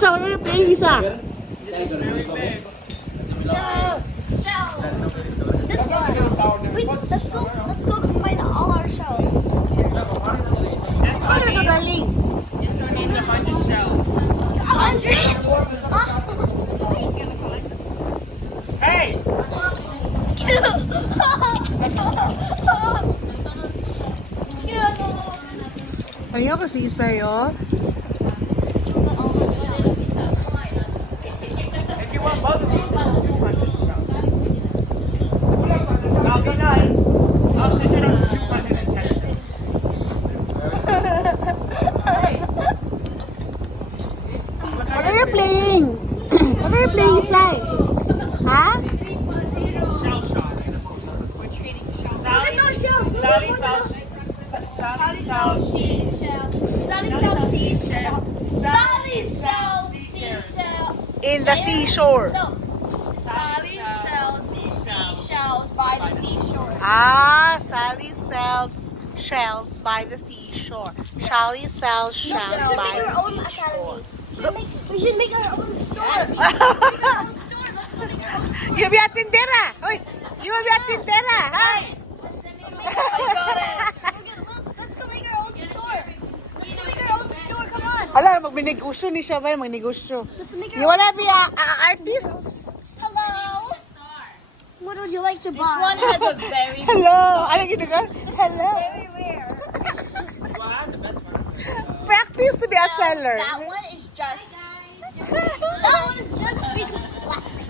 Isa, what are you playing, Isa? This one. Wait, let's go combine all our shells. Ano ka galing? This one needs 100 shells. 100? Hey! Ayaw ko si Ysay, oh. If you want both of these, it's 200 shells. I'll be nice. I'll send it on 210 shells. What are you playing? What are you playing, Ysay? Ha? Shell shot. We're trading shells. Sally, Sally sells seashell. Sally sells seashell. Sally sells seashell. In the seashore. No. Sally sells seashells by the seashore. Ah, Sally sells shells by the seashore. Sally sells shells by the seashore. We should make our own store. You be a tindera. Oy, you be a tindera, ha? Let's go make our own store. Let's go make our own store. Come on. Hala, magnegosyo ni siya ba? Magnegosyo. Let's make You our wanna be a artist? Hello. What would you like to buy? This one has a very Hello. Ano ginagawa? Hello. very rare. Practice to be a seller. That one is just. That one is just a piece of plastic.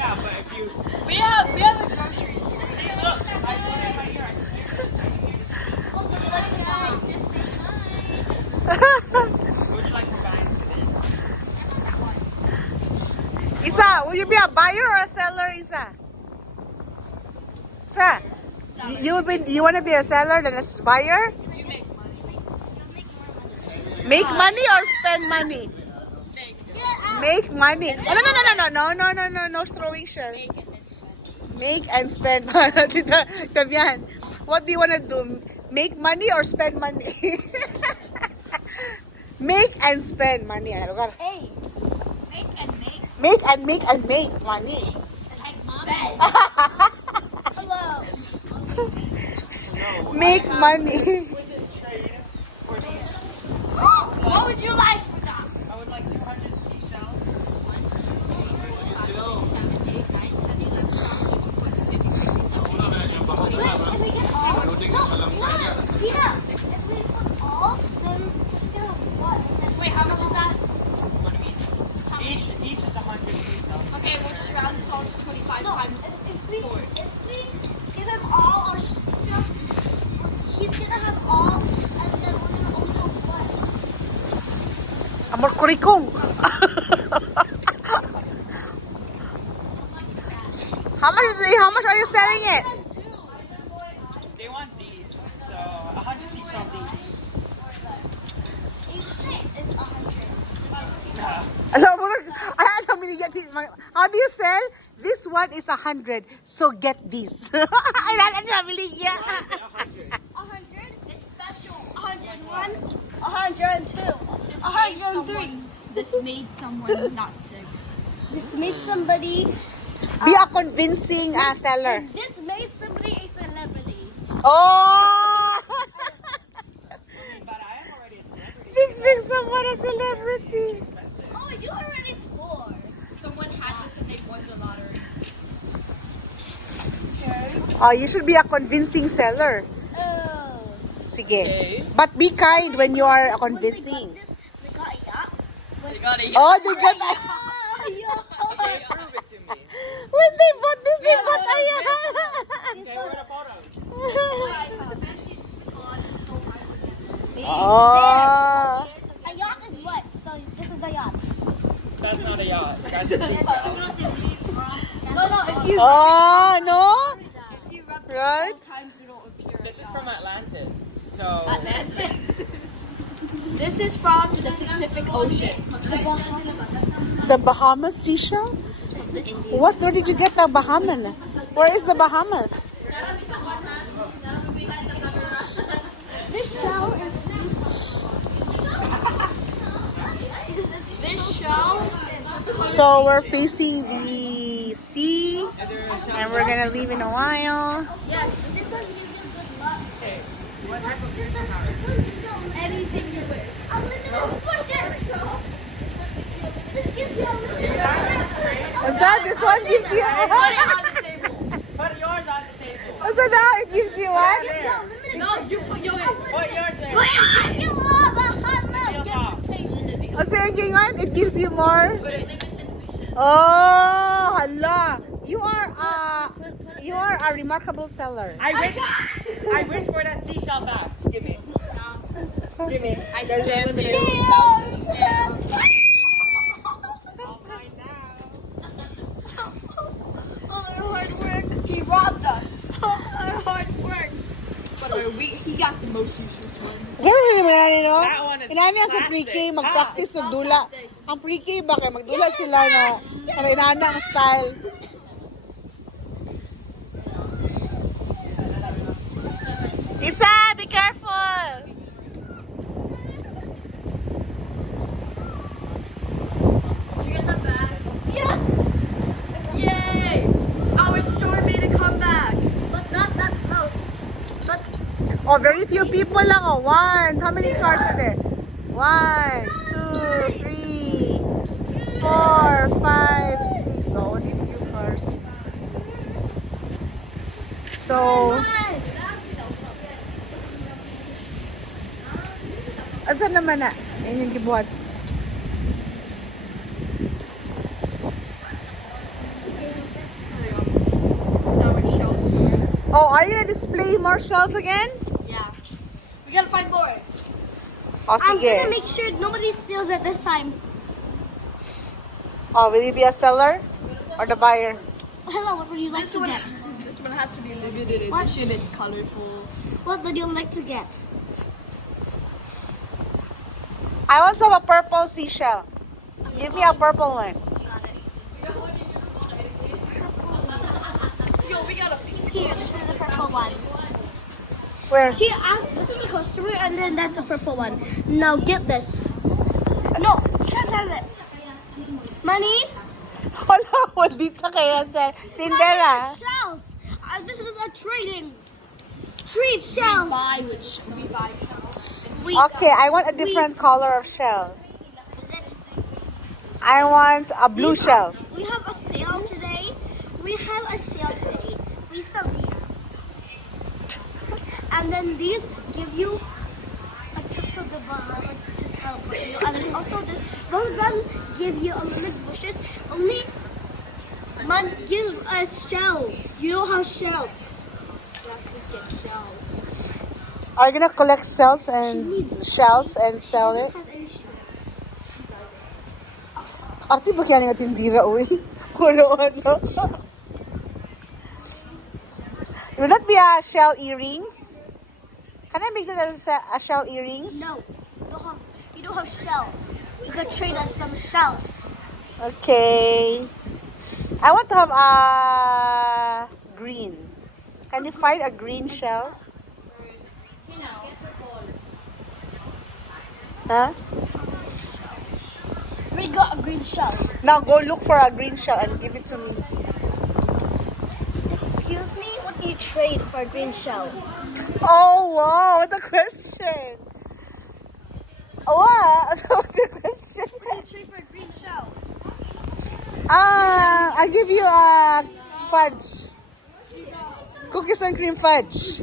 Yeah, but if you we have a grocery store. see, look, I put it right here. What would you like to buy? What would you like to buy? Isa, will you be a buyer or a seller, Isa? Isa, you wanna be a seller than a buyer? You make money. Make money or spend money? Make. Make money. Oh, no, throwing shell. Make and then spend. Make and spend. Tita Tabian, what do you wanna do? Make money or spend money? Make and spend money. Ano lugar? Hey. Make and make. Make and make and make money. Spend. Hello. Make money. Was it trade for the? What would you like for that? I would like 200 seashells. 1, 2, 3, 4, 5, 6, 7, 8, 9, 10, 11, 12, 13, 14, 15, 16, 17, 18, 19, 20, Wait, if we get all, no, Tina, if we put all, then we're just gonna have one. Wait, how much is that? What do you mean? How Each much? is 100 seashells. Okay, we'll just round this all to 25 No, times. if we give him all our seashells, he's gonna have all, and then we're gonna only have one. Amor kurikong. How much are you selling it? They want these, so 100 seashells each. Each is 100. Alam mo, how do you sell? This one is 100, so get this. Ay, nalan siya, biligya. 100, it's special. 101, 102, This 103. made someone not sick. This made somebody. Be a convincing seller. This made somebody a celebrity. Oh! But I am already a celebrity. This makes someone a celebrity. Oh, you already poor. Someone had this and they won the lottery. Oh, you should be a convincing seller. Oh. Sige. Okay. But be kind when you are convincing. They got a yacht. They got it. Oh, they got Okay, prove it to me. When they bought this, they got a Okay, where are the photos? Oh. A yacht is what? So this is the yacht. That's not a yacht. That's a seashell. No, if you Oh, no? if you rub this Right? several times, you don't appear. This is from Atlantis. So Atlantic. This is from the Pacific Ocean. The Bahamas seashell? The Indian. What? Where did you get the Bahamas? Where is the Bahamas? This shell is. Because it's So we're facing the sea, and we're gonna leave in a while. Yes, this one gives you good luck. Okay. What type of power? Anything you wish. Unlimited pushes. This gives you unlimited What's that? This one gives you. Put it on the table. Put yours on the table. What's that now? It gives you what? No, you put yours. Put yours there. Put your fucking love a hot Feel milk. soft. What's the thinking one? It gives you more. Oh, hala! You are a remarkable seller. I wish for that seashell back. Give me. Give me. I stand for All mine now. All our hard work. He robbed us. All our hard work. But he got the most useless ones. Gawin naman natin, no? That one is Inani sa plastic. pre-K, mag-practice ng dula. Ang pre-K ba, kaya magdula sila na inana ang style. Ysay, be careful! Did you get that bag? Yes. Yay! Our store made a comeback. But not that most. But Oh, very few people lang, oh. One. How many cars are there? 1, 2, 3, 4, 5, 6. So, only few cars. So, saan naman na? Yan yung gibuhat. This is our shell store. Oh, are you gonna display more shells again? yeah, we gotta find more. Oh, I'm sige. gonna make sure nobody steals it this time. Oh, will you be a seller or the buyer? Hello, what would you like to get? This one has to be limited edition. It's colorful. What would you like to get? I want to have a purple seashell. Give me a purple one. Yo, we got a pink here. This is the purple one. Where? She asked, this is a customer, and then that's a purple one. Now get this. No, you can't have it. Money? Wala, dito kaya sa tindera. Shells. This is a trading. Trade shells. We buy. We Okay, I want a different color of shell. Is it? I want a blue shell. We have a sale today. We sell these. And then these give you a trip to the Bahamas to teleport you. And there's also this. Both of them give you unlimited bushes. Only man give us shells. You don't have shells. We have to get shells. Are you gonna collect shells and sell it? Have any shells? Arte ba kaya nga tindira, uy? Puro ano? Will that be a shell earrings? Can I make that as a shell earrings? No, you don't have shells. You could trade us some shells. Okay. I want to have a green. Can you find a green shell? Huh? We got a green shell. Now go look for a green shell and give it to me. Excuse me, what do you trade for a green shell? Oh wow, what a question! What? What's your question? What do you trade for a green shell? I give you a fudge. Cookies and cream fudge.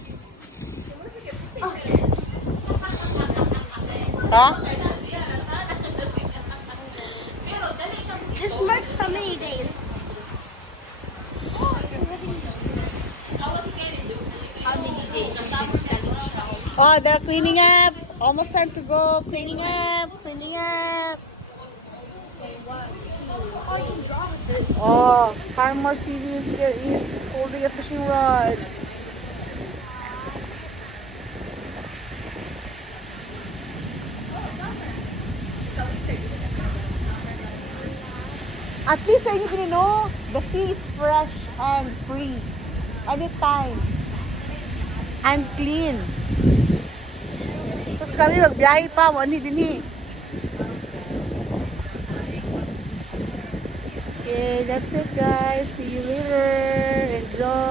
Huh? This marks how many days? How many days have you been selling shells? Oh, they're cleaning up. Almost time to go. Cleaning up. Cleaning up. I can draw with this. Oh, Farmer TV is holding a fishing rod. At least I need know the sea is fresh and free. Anytime. And clean. Tapos kami magbiyahe pa, wani din eh. Okay, that's it guys. See you later. Enjoy.